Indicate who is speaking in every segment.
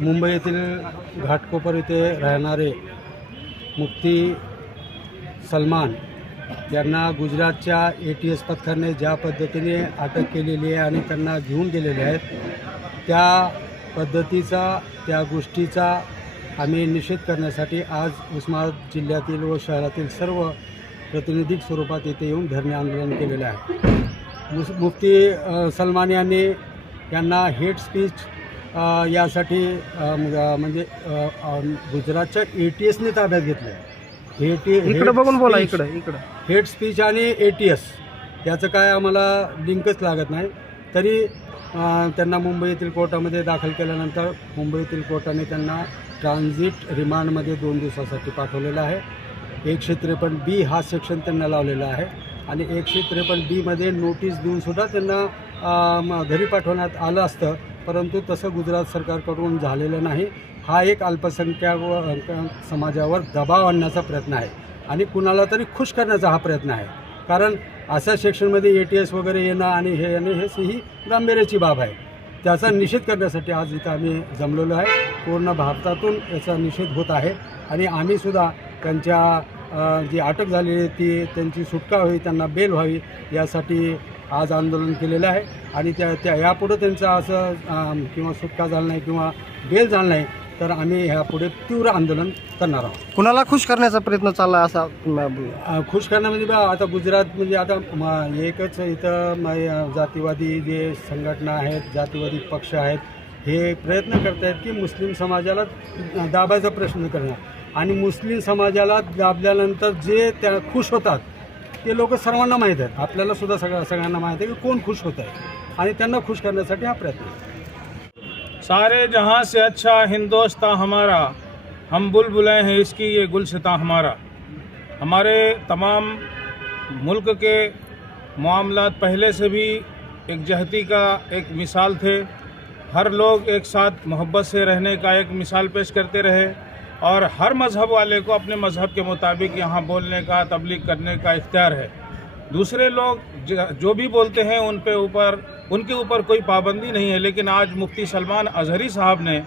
Speaker 1: मुंबई येथील घाटकोपर येथे राहणारे मुक्ती सलमान यांना गुजरातच्या ए टी एस पथकाने ज्या पद्धतीने अटक केलेली आहे आणि त्यांना घेऊन गेलेले आहेत त्या पद्धतीचा त्या गोष्टीचा आम्ही निषेध करण्यासाठी आज उस्मानाबाद जिल्ह्यातील व शहरातील सर्व प्रतिनिधिक स्वरूपात येथे येऊन धरणे आंदोलन केलेलं आहे. मुफ्ती सलमान यांनी यांना हेट स्पीच यासाठी म्हणजे गुजरातच्या ए टी एसने ताब्यात घेतलं. हे टी
Speaker 2: इकडे बघून बोला इकडे इकडं.
Speaker 1: हेट स्पीच आणि ए टी एस याचं काय आम्हाला लिंकच लागत नाही. तरी त्यांना मुंबई येथील कोर्टामध्ये दाखल केल्यानंतर मुंबई येथील कोर्टाने त्यांना ट्रान्झिट रिमांडमध्ये दोन दिवसासाठी पाठवलेलं आहे. एकशे त्रेपन्न बी हा सेक्शन त्यांना लावलेला आहे. आणि एकशे त्रेपन्न बीमध्ये नोटीस देऊनसुद्धा त्यांना घरी पाठवण्यात आलं असतं. परंतु तसं गुजरात सरकारकडून झालेलं नाही. हा एक अल्पसंख्याक व समाजावर दबाव आणण्याचा प्रयत्न आहे. आणि कुणाला तरी खुश करण्याचा हा प्रयत्न आहे. कारण अशा सेक्शनमध्ये ए टी एस वगैरे येणं आणि हे येणं हे ही गांभीर्याची बाब आहे. त्याचा निषेध करण्यासाठी आज इथं आम्ही जमलेलो आहे. पूर्ण भारतातून याचा निषेध होत आहे. आणि आम्हीसुद्धा त्यांच्या जी अटक झालेली आहे ती त्यांची सुटका व्हावी त्यांना बेल व्हावी यासाठी आज आंदोलन केलेलं आहे आणि त्या त्या यापुढं त्यांचं असं किंवा सुटका झाला नाही किंवा बेल झाला नाही तर आम्ही ह्यापुढे तीव्र आंदोलन करणार आहोत
Speaker 2: कुणाला खुश करण्याचा प्रयत्न चालला असा.
Speaker 1: अ, खुश करणं म्हणजे बा आता गुजरात म्हणजे आता म- एकच इथं म- जातीवादी जे संघटना आहेत जातीवादी पक्ष आहेत हे प्रयत्न करत आहेत की मुस्लिम समाजाला दाबायचा प्रश्न करणं आणि मुस्लिम समाजाला दाबल्यानंतर जे त्या खुश होतात ते लोक सर्वांना माहीत आहेत. आपल्याला सुद्धा सगळ्या सगळ्यांना माहीत आहे की कोण खुश होत आहे. आणि त्यांना खुश करण्यासाठी हा प्रयत्न
Speaker 3: सारे जहां से अच्छा हिंदोस्तां हमारा हम बुलबुलें हैं इसकी ये गुलशता हमारा। हमारे तमाम मुल्क के मामला पहले से भी एक जहती का एक मिसाल थे। ہر لوگ ایک ساتھ محبت سے رہنے کا ایک مثال پیش کرتے رہے اور ہر مذہب والے کو اپنے مذہب کے مطابق یہاں بولنے کا، تبلیغ کرنے کا اختیار ہے۔ دوسرے لوگ جو بھی بولتے ہیں، ان پہ اوپر، ان کے اوپر کوئی پابندی نہیں ہے۔ لیکن آج مفتی سلمان اظہری صاحب نے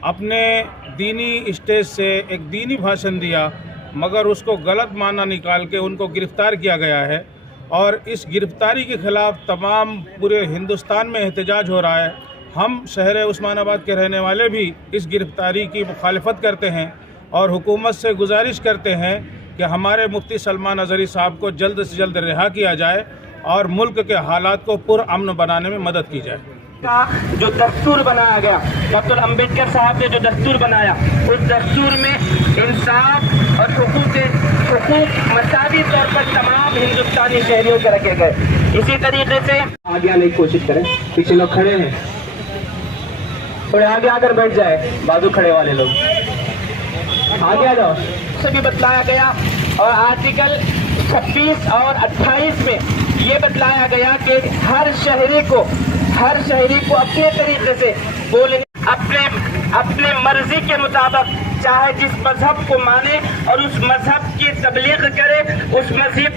Speaker 3: اپنے دینی اسٹیج سے ایک دینی بھاشن دیا، مگر اس کو غلط معنی نکال کے ان کو گرفتار کیا گیا ہے۔ اور اس گرفتاری کے خلاف تمام پورے ہندوستان میں احتجاج ہو رہا ہے۔ ہم شہر عثمان آباد کے رہنے والے بھی اس گرفتاری کی مخالفت کرتے ہیں اور حکومت سے گزارش کرتے ہیں کہ ہمارے مفتی سلمان اظہری صاحب کو جلد سے جلد رہا کیا جائے اور ملک کے حالات کو پر امن بنانے
Speaker 4: میں مدد کی جائے۔ جو دستور بنایا گیا ڈاکٹر امبیڈکر صاحب نے جو دستور بنایا اس دستور میں انصاف اور حقوق حقوق مساوی طور پر تمام ہندوستانی شہریوں کے رکھے گئے۔ اسی طریقے سے آگے آنے کی کوشش کریں۔ پیچھے لوگ کھڑے ہیں۔ تھوڑے آگے آ کر بیٹھ جائے۔ بازو کھڑے والے لوگ۔ آگے آ جاؤ۔ سے بھی بتلایا گیا۔ اور آرٹیکل چھبیس اور اٹھائیس میں یہ بتلایا گیا کہ ہر شہری کو ہر شہری کو اپنے طریقے سے بولیں اپنے اپنے مرضی کے مطابق چاہے جس مذہب کو مانے اور اس مذہب کی تبلیغ کرے، اس مذہب